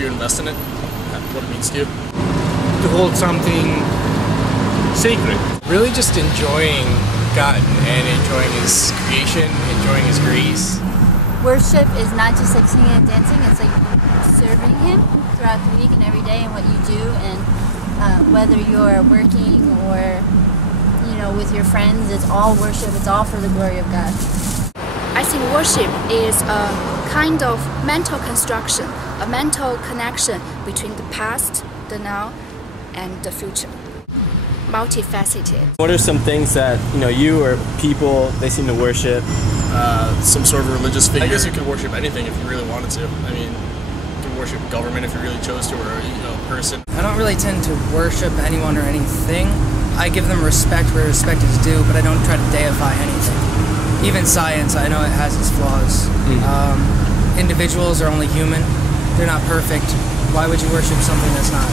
you invest in it? What it means to you? To hold something sacred. Really just enjoying God and enjoying His creation, enjoying His grace. Worship is not just like singing and dancing, it's like serving Him throughout the week and every day in what you do, and whether you're working or with your friends, it's all worship, it's all for the glory of God. I think worship is a kind of mental construction, a mental connection between the past, the now, and the future. Multifaceted. What are some things that you or people they seem to worship? Some sort of religious figure. I guess you could worship anything if you really wanted to. I mean, you can worship government if you really chose to, or a person. I don't really tend to worship anyone or anything. I give them respect where respect is due, but I don't try to deify anything. Even science, I know it has its flaws. Individuals are only human. They're not perfect. Why would you worship something that's not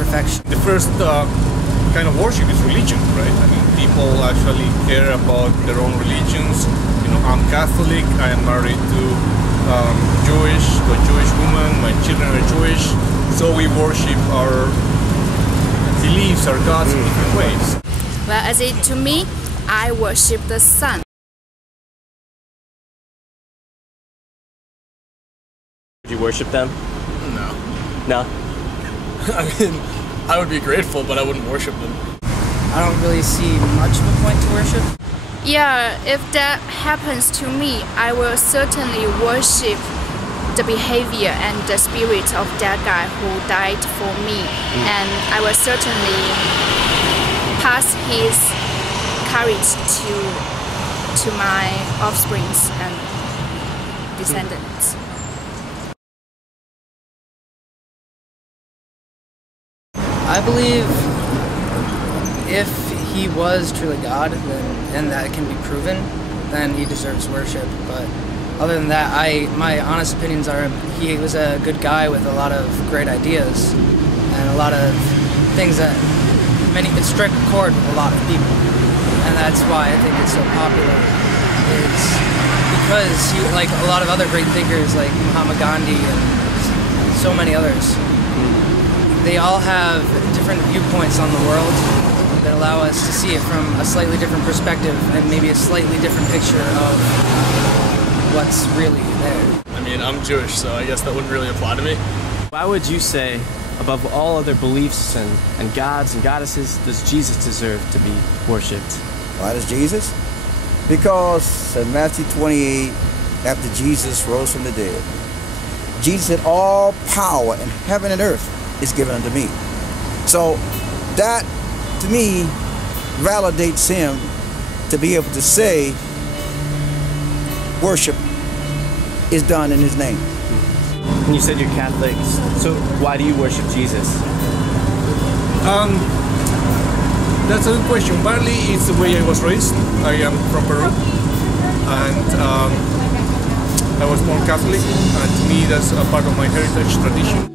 perfection? The first kind of worship is religion, right? I mean, people actually care about their own religions. I'm Catholic. I am married to a Jewish woman. My children are Jewish. So we worship our beliefs, our gods in different ways. Well, as it to me, I worship the sun. Do you worship them? No. No? I mean, I would be grateful, but I wouldn't worship them. I don't really see much of a point to worship. Yeah, if that happens to me, I will certainly worship the behavior and the spirit of that guy who died for me, and I will certainly pass his courage to my offsprings and descendants. I believe if he was truly God, and that can be proven, then he deserves worship. But other than that, my honest opinions are he was a good guy with a lot of great ideas and a lot of things that strike a chord with a lot of people. And that's why I think it's so popular, is because like a lot of other great thinkers like Mahatma Gandhi and so many others, they all have different viewpoints on the world that allow us to see it from a slightly different perspective and maybe a slightly different picture of what's really there. I mean, I'm Jewish, so I guess that wouldn't really apply to me. Why would you say, above all other beliefs and gods and goddesses, does Jesus deserve to be worshipped? Why does Jesus? Because in Matthew 28, after Jesus rose from the dead, Jesus said, all power in heaven and earth is given unto me. So that, to me, validates him to be able to say worship is done in his name. And you said you're Catholic, so why do you worship Jesus? That's a good question. Partly it's the way I was raised. I am from Peru, and I was born Catholic, and to me that's a part of my heritage tradition.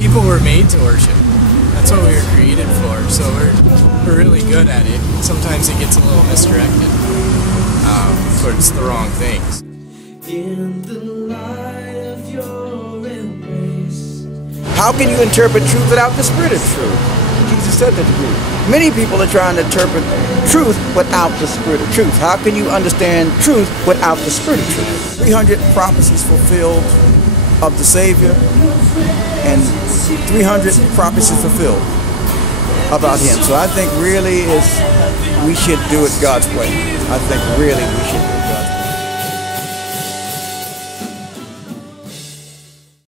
People were made to worship. That's what we were created for, so we're really good at it. Sometimes it gets a little misdirected towards the wrong things. How can you interpret truth without the spirit of truth? Jesus said that to me. Many people are trying to interpret truth without the spirit of truth. How can you understand truth without the spirit of truth? 300 prophecies fulfilled of the Savior, and 300 prophecies fulfilled about him. So I think really we should do it God's way. I think really we should.